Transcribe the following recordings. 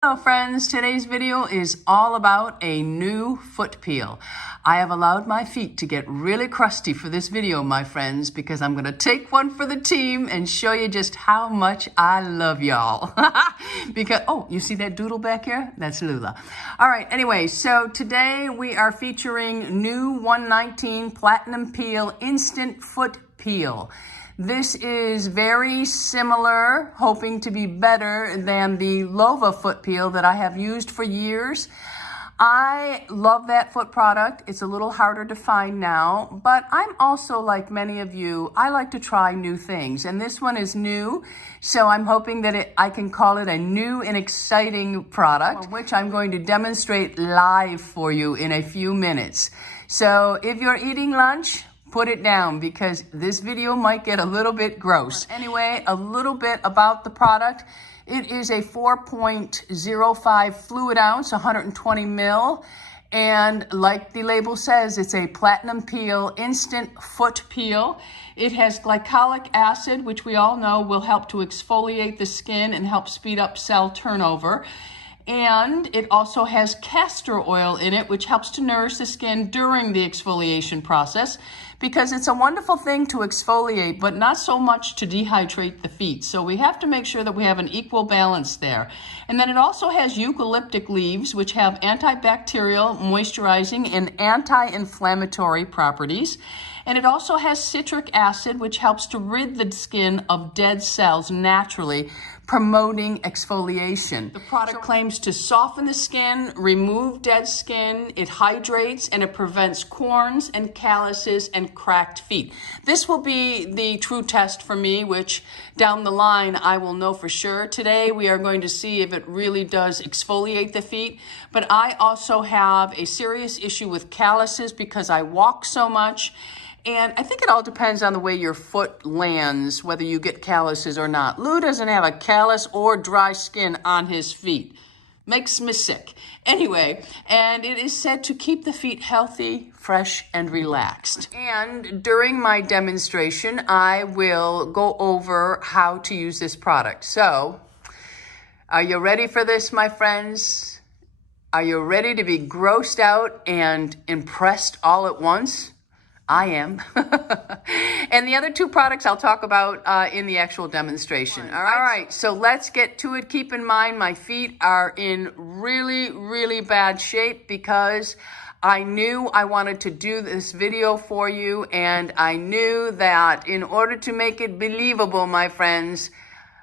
Hello friends, today's video is all about a new foot peel. I have allowed my feet to get really crusty for this video, my friends, because I'm going to take one for the team and show you just how much I love y'all. Because, oh, you see that doodle back here? That's Lula. All right, anyway, so today we are featuring new 119 Platinum Peel Instant Foot Peel. This is very similar, hoping to be better than the Lova foot peel that I have used for years. I love that foot product. It's a little harder to find now, but I'm also, like many of you, I like to try new things, and this one is new, so I'm hoping that I can call it a new and exciting product, which I'm going to demonstrate live for you in a few minutes. So if you're eating lunch, put it down because this video might get a little bit gross. Anyway, a little bit about the product. It is a 4.05 fluid ounce, 120 mil. And like the label says, it's a platinum peel, instant foot peel. It has glycolic acid, which we all know will help to exfoliate the skin and help speed up cell turnover. And it also has castor oil in it, which helps to nourish the skin during the exfoliation process, because it's a wonderful thing to exfoliate, but not so much to dehydrate the feet. So we have to make sure that we have an equal balance there. And then it also has eucalyptic leaves, which have antibacterial, moisturizing, and anti-inflammatory properties. And it also has citric acid, which helps to rid the skin of dead cells naturally, promoting exfoliation. The product claims to soften the skin, remove dead skin, it hydrates, and it prevents corns and calluses and cracked feet. This will be the true test for me, which down the line I will know for sure. Today we are going to see if it really does exfoliate the feet, but I also have a serious issue with calluses because I walk so much. And I think it all depends on the way your foot lands, whether you get calluses or not. Lou doesn't have a callus or dry skin on his feet. Makes me sick. Anyway, and it is said to keep the feet healthy, fresh, and relaxed. And during my demonstration, I will go over how to use this product. So, are you ready for this, my friends? Are you ready to be grossed out and impressed all at once? I am. And the other two products I'll talk about in the actual demonstration. All right, so let's get to it. Keep in mind my feet are in really, really bad shape because I knew I wanted to do this video for you, and I knew that in order to make it believable, my friends,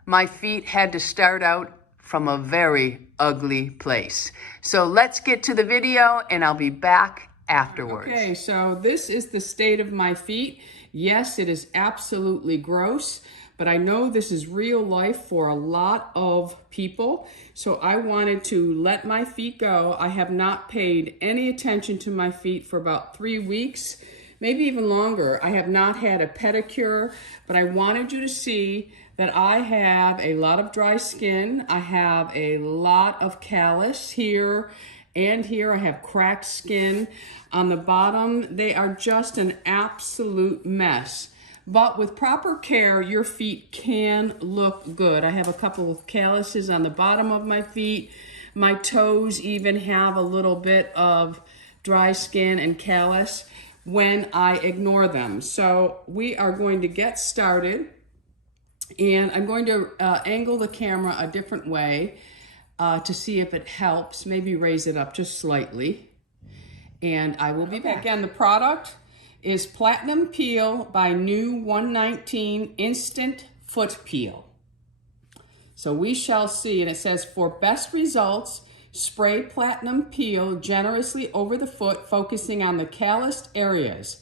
my feet had to start out from a very ugly place. So let's get to the video, and I'll be back afterwards. Okay, so this is the state of my feet. Yes, it is absolutely gross, but I know this is real life for a lot of people. So I wanted to let my feet go. I have not paid any attention to my feet for about 3 weeks, maybe even longer. I have not had a pedicure, but I wanted you to see that I have a lot of dry skin. I have a lot of callus here and here. I have cracked skin. On the bottom, they are just an absolute mess. But with proper care, your feet can look good. I have a couple of calluses on the bottom of my feet. My toes even have a little bit of dry skin and callus when I ignore them. So we are going to get started, and I'm going to angle the camera a different way to see if it helps. Maybe raise it up just slightly. And I will be back. Again, the product is Platinum Peel by New 119 Instant Foot Peel. So we shall see. And it says, for best results, spray Platinum Peel generously over the foot, focusing on the calloused areas.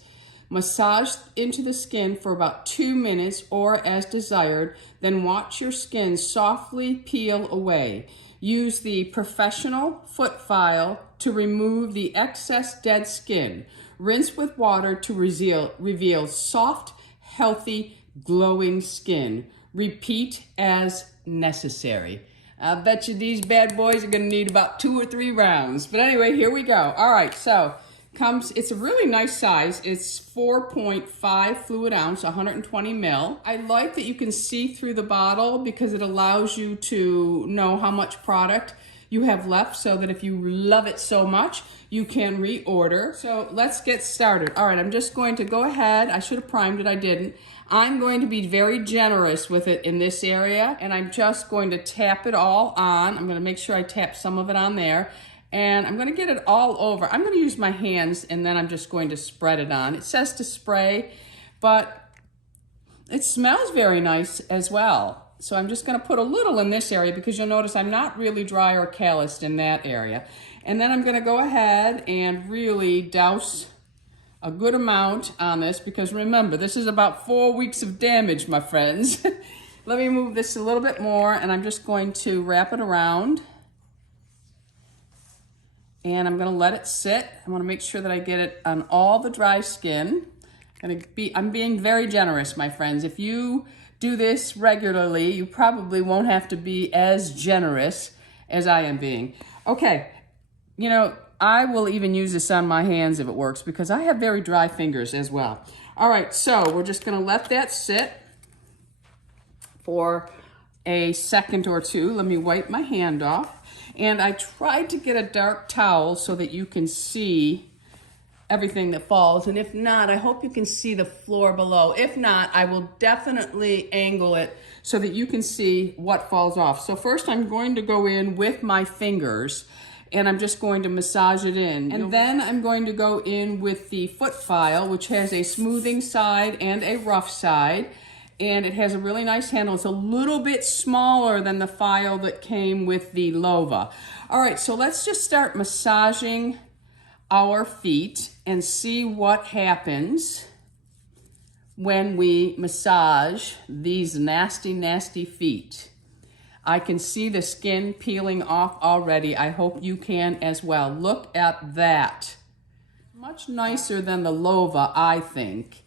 Massage into the skin for about 2 minutes or as desired, then watch your skin softly peel away. Use the professional foot file to remove the excess dead skin. Rinse with water to reveal soft, healthy, glowing skin. Repeat as necessary. I bet you these bad boys are gonna need about 2 or 3 rounds. But anyway, here we go. All right, so it's a really nice size. It's 4.5 fluid ounce, 120 mil. I like that you can see through the bottle because it allows you to know how much product you have left, so that if you love it so much, you can reorder. So let's get started. All right, I'm just going to go ahead. I should have primed it, I didn't. I'm going to be very generous with it in this area, and I'm just going to tap it all on. I'm going to make sure I tap some of it on there, and I'm going to get it all over. I'm going to use my hands, and then I'm just going to spread it on. It says to spray, but it smells very nice as well. So I'm just going to put a little in this area because you'll notice I'm not really dry or calloused in that area. And then I'm going to go ahead and really douse a good amount on this, because remember, this is about 4 weeks of damage, my friends. Let me move this a little bit more, and I'm just going to wrap it around. And I'm going to let it sit. I want to make sure that I get it on all the dry skin. I'm being very generous, my friends. If you do this regularly, you probably won't have to be as generous as I am being. Okay, you know, I will even use this on my hands if it works, because I have very dry fingers as well. All right, so we're just gonna let that sit for a second or two. Let me wipe my hand off. And I tried to get a dark towel so that you can see everything that falls. And if not, I hope you can see the floor below. If not, I will definitely angle it so that you can see what falls off. So first I'm going to go in with my fingers, and I'm just going to massage it in. And then I'm going to go in with the foot file, which has a smoothing side and a rough side. And it has a really nice handle. It's a little bit smaller than the file that came with the Lova. All right, so let's just start massaging our feet and see what happens when we massage these nasty, nasty feet. I can see the skin peeling off already. I hope you can as well. Look at that. Much nicer than the Lova, I think.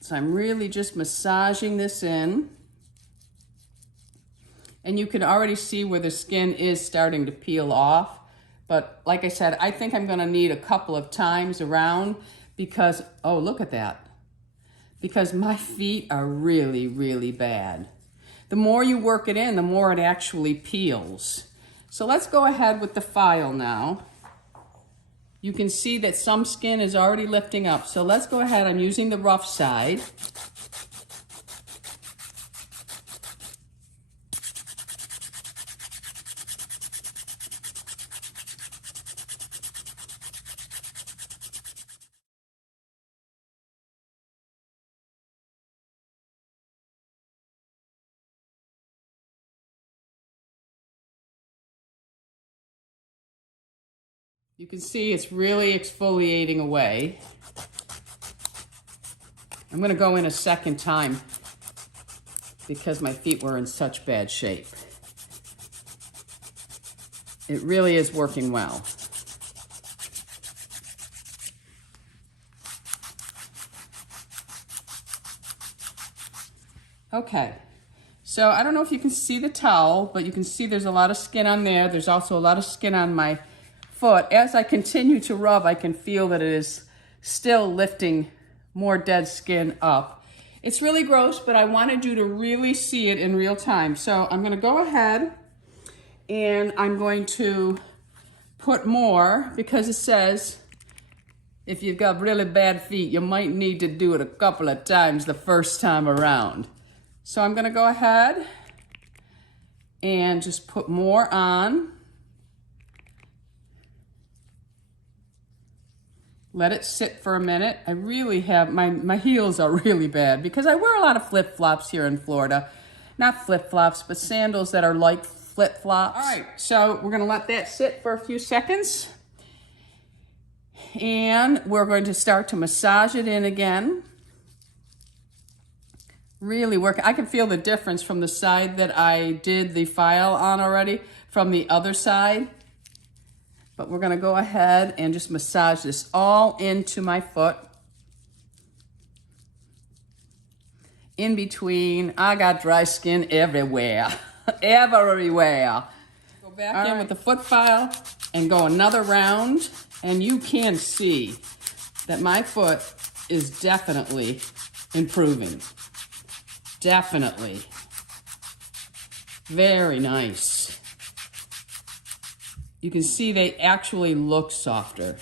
So I'm really just massaging this in. And you can already see where the skin is starting to peel off. But like I said, I think I'm gonna need a couple of times around because, oh, look at that. Because my feet are really, really bad. The more you work it in, the more it actually peels. So let's go ahead with the file now. You can see that some skin is already lifting up. So let's go ahead, I'm using the rough side. You can see it's really exfoliating away. I'm gonna go in a second time because my feet were in such bad shape. It really is working well. Okay, so I don't know if you can see the towel, but you can see there's a lot of skin on there. There's also a lot of skin on my foot. As I continue to rub, I can feel that it is still lifting more dead skin up. It's really gross, but I wanted you to really see it in real time. So I'm gonna go ahead and I'm going to put more, because it says if you've got really bad feet, you might need to do it a couple of times the first time around. So I'm gonna go ahead and just put more on. Let it sit for a minute. I really have, my heels are really bad because I wear a lot of flip-flops here in Florida. Not flip-flops, but sandals that are like flip-flops. All right, so we're gonna let that sit for a few seconds. And we're going to start to massage it in again. Really work. I can feel the difference from the side that I did the file on already from the other side. But we're gonna go ahead and just massage this all into my foot. In between, I got dry skin everywhere, everywhere. Go back in with the foot file and go another round, and you can see that my foot is definitely improving. Definitely. Very nice. you can see they actually look softer.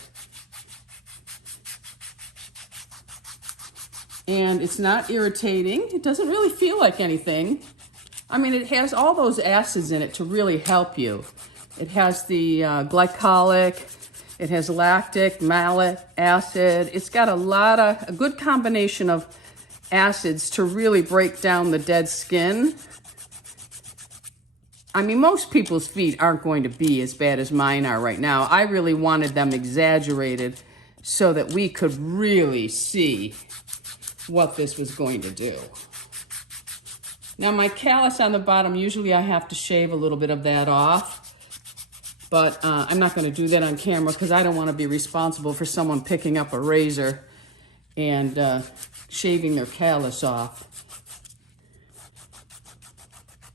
And it's not irritating. It doesn't really feel like anything. I mean, it has all those acids in it to really help you. It has the glycolic, it has lactic, malic acid. It's got a good combination of acids to really break down the dead skin. I mean, most people's feet aren't going to be as bad as mine are right now. I really wanted them exaggerated so that we could really see what this was going to do. Now my callus on the bottom, usually I have to shave a little bit of that off, but I'm not going to do that on camera because I don't want to be responsible for someone picking up a razor and shaving their callus off.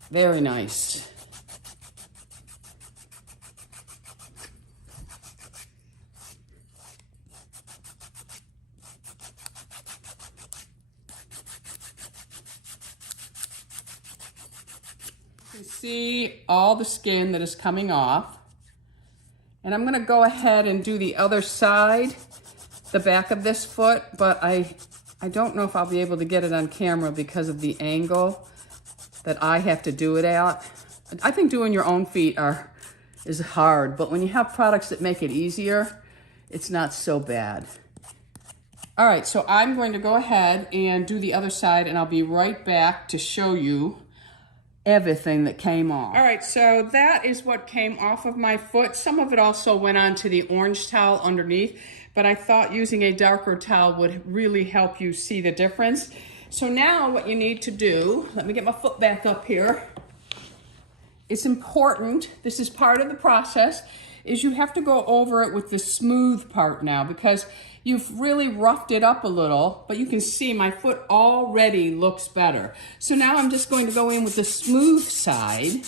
Very nice. You can see all the skin that is coming off. And I'm going to go ahead and do the other side, the back of this foot, but I don't know if I'll be able to get it on camera because of the angle that I have to do it at. I think doing your own feet is hard, but when you have products that make it easier, it's not so bad. All right, so I'm going to go ahead and do the other side, and I'll be right back to show you everything that came off. All right, so that is what came off of my foot. Some of it also went onto the orange towel underneath, but I thought using a darker towel would really help you see the difference. So now what you need to do, let me get my foot back up here. It's important, this is part of the process, is you have to go over it with the smooth part now because you've really roughed it up a little, but you can see my foot already looks better. So now I'm just going to go in with the smooth side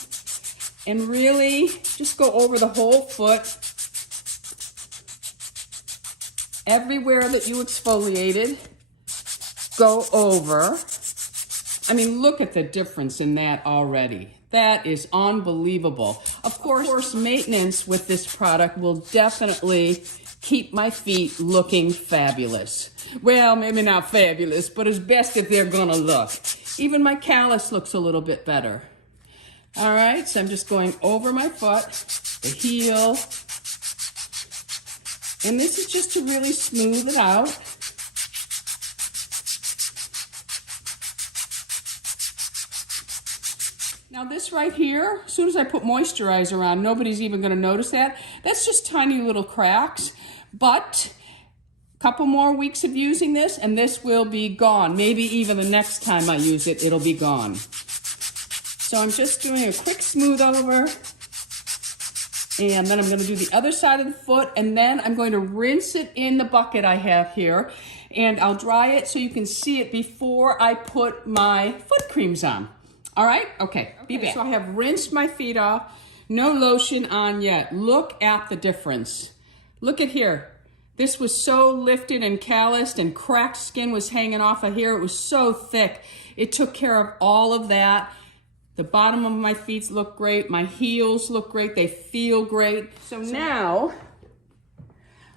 and really just go over the whole foot. Everywhere that you exfoliated, go over. I mean, look at the difference in that already. That is unbelievable. Of course, maintenance with this product will definitely keep my feet looking fabulous. Well, maybe not fabulous, but as best as they're gonna look. Even my callus looks a little bit better. All right, so I'm just going over my foot, the heel, and this is just to really smooth it out. Now this right here, as soon as I put moisturizer on, nobody's even gonna notice that. That's just tiny little cracks, but a couple more weeks of using this and this will be gone. Maybe even the next time I use it, it'll be gone. So I'm just doing a quick smooth over, and then I'm gonna do the other side of the foot, and then I'm going to rinse it in the bucket I have here, and I'll dry it so you can see it before I put my foot creams on. All right, okay, be back. So I have rinsed my feet off, no lotion on yet. Look at the difference. Look at here. This was so lifted and calloused and cracked skin was hanging off of here. It was so thick. It took care of all of that. The bottom of my feet look great. My heels look great. They feel great. So now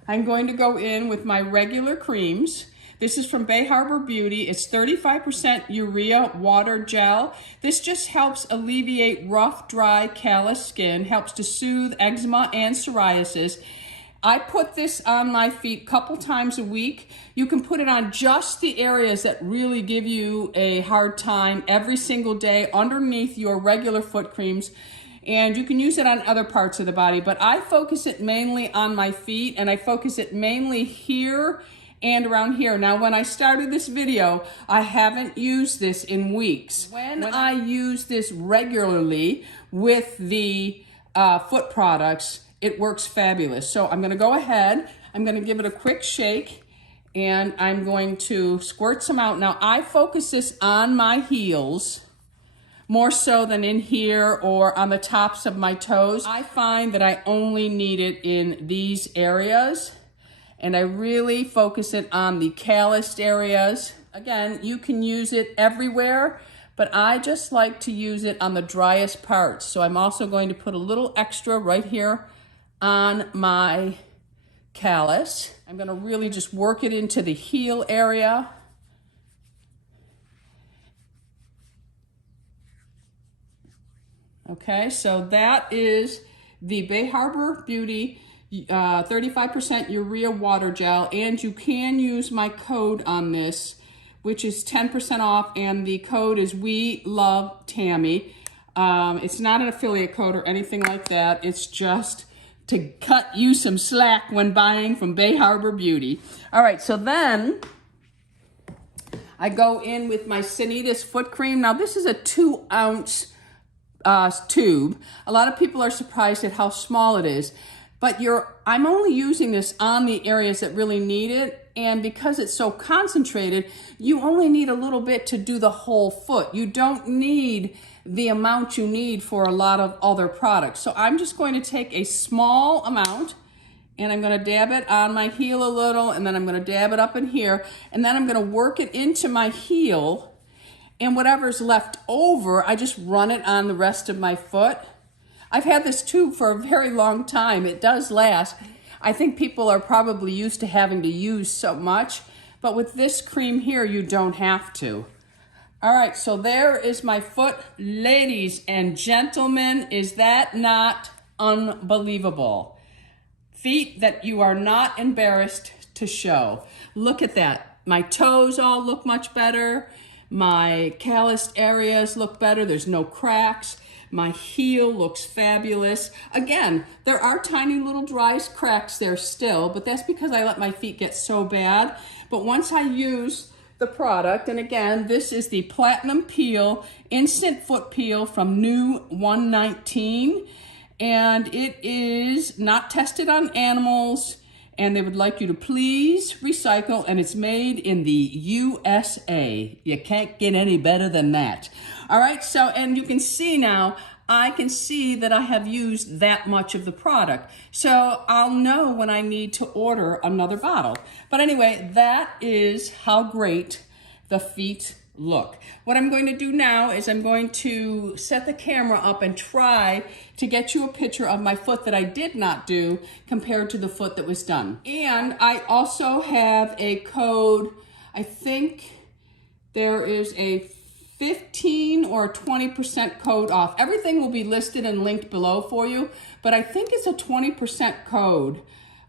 I'm going to go in with my regular creams. This is from Bay Harbor Beauty. It's 35% urea water gel. This just helps alleviate rough, dry, callous skin, helps to soothe eczema and psoriasis. I put this on my feet a couple times a week. You can put it on just the areas that really give you a hard time every single day underneath your regular foot creams. And you can use it on other parts of the body, but I focus it mainly on my feet, and I focus it mainly here and around here. Now, when I started this video, I haven't used this in weeks. When I use this regularly with the foot products, it works fabulous. So I'm gonna go ahead, I'm gonna give it a quick shake, and I'm going to squirt some out. Now, I focus this on my heels more so than in here or on the tops of my toes. I find that I only need it in these areas, and I really focus it on the calloused areas. Again, you can use it everywhere, but I just like to use it on the driest parts. So I'm also going to put a little extra right here on my callus. I'm going to really just work it into the heel area. Okay, so that is the Bay Harbor Beauty 35% urea water gel, and you can use my code on this, which is 10% off, and the code is We Love Tammy. It's not an affiliate code or anything like that. It's just to cut you some slack when buying from Bay Harbor Beauty. All right, so then I go in with my Sanitas foot cream. Now this is a 2-ounce tube. A lot of people are surprised at how small it is, but I'm only using this on the areas that really need it, and because it's so concentrated, you only need a little bit to do the whole foot. You don't need the amount you need for a lot of other products. So I'm just going to take a small amount, and I'm going to dab it on my heel a little, and then I'm going to dab it up in here, and then I'm going to work it into my heel, and whatever's left over, I just run it on the rest of my foot. I've had this tube for a very long time. It does last. I think people are probably used to having to use so much, but with this cream here, you don't have to. All right, so there is my foot. Ladies and gentlemen, is that not unbelievable? Feet that you are not embarrassed to show. Look at that. My toes all look much better. My calloused areas look better. There's no cracks. My heel looks fabulous. Again, there are tiny little dry cracks there still, but that's because I let my feet get so bad. But once I use the product, and again, this is the Platinum Peel Instant Foot Peel from New 119, and it is not tested on animals, and they would like you to please recycle, and it's made in the USA. You can't get any better than that. All right, so, and you can see now, I can see that I have used that much of the product. So I'll know when I need to order another bottle. But anyway, that is how great the feet look. What I'm going to do now is I'm going to set the camera up and try to get you a picture of my foot that I did not do compared to the foot that was done. And I also have a code. I think there is a 15 or 20% code off. Everything will be listed and linked below for you, but I think it's a 20% code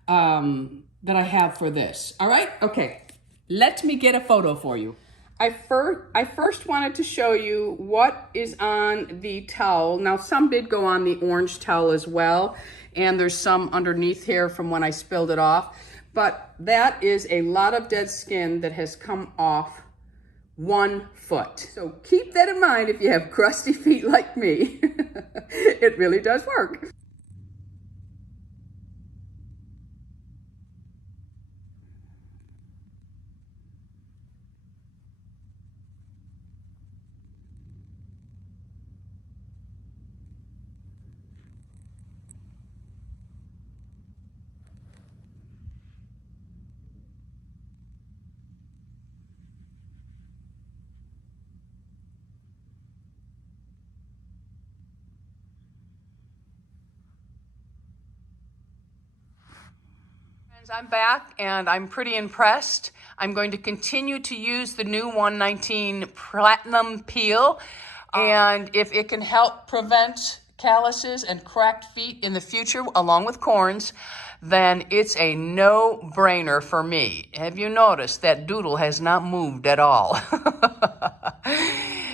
that I have for this. All right, okay, let me get a photo for you. I first wanted to show you what is on the towel. Now, some did go on the orange towel as well, and there's some underneath here from when I spilled it off, but that is a lot of dead skin that has come off 1 foot. So keep that in mind if you have crusty feet like me. It really does work. I'm back and I'm pretty impressed. I'm going to continue to use the new 119 Platinum Peel, and if it can help prevent calluses and cracked feet in the future along with corns, then it's a no-brainer for me. Have you noticed that doodle has not moved at all?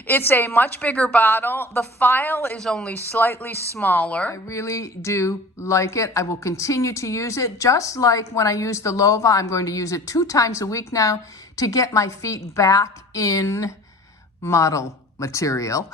It's a much bigger bottle. The file is only slightly smaller. I really do like it. I will continue to use it. Just like when I use the Lova, I'm going to use it 2 times a week now to get my feet back in model material.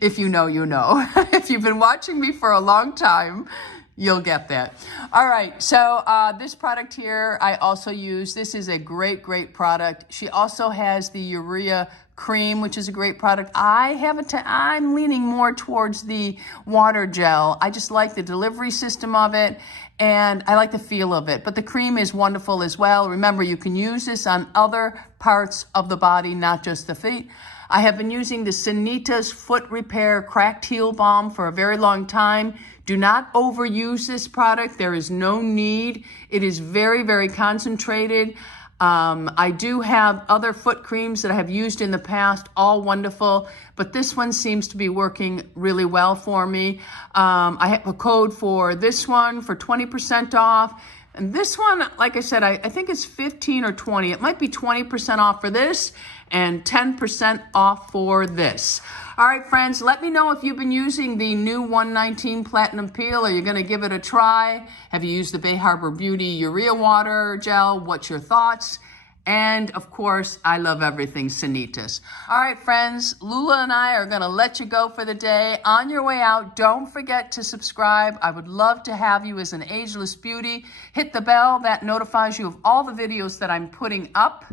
If you know, you know. If you've been watching me for a long time, you'll get that. All right, so this product here I also use. This is a great, great product. She also has the urea cream, which is a great product. I'm leaning more towards the water gel. I just like the delivery system of it, and I like the feel of it. But the cream is wonderful as well. Remember, you can use this on other parts of the body, not just the feet. I have been using the Sanita's Foot Repair Cracked Heel Balm for a very long time. Do not overuse this product. There is no need. It is very, very concentrated. I do have other foot creams that I have used in the past, all wonderful, but this one seems to be working really well for me. I have a code for this one for 20% off. And this one, like I said, I think it's 15 or 20. It might be 20% off for this and 10% off for this. All right, friends, let me know if you've been using the new 119 Platinum Peel. Are you going to give it a try? Have you used the Bay Harbor Beauty Urea Water Gel? What's your thoughts? And, of course, I love everything Sanita's. All right, friends, Lula and I are going to let you go for the day. On your way out, don't forget to subscribe. I would love to have you as an ageless beauty. Hit the bell. That notifies you of all the videos that I'm putting up.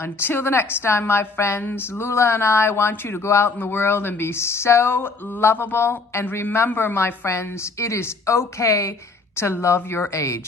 Until the next time, my friends, Lula and I want you to go out in the world and be so lovable. And remember, my friends, it is okay to love your age.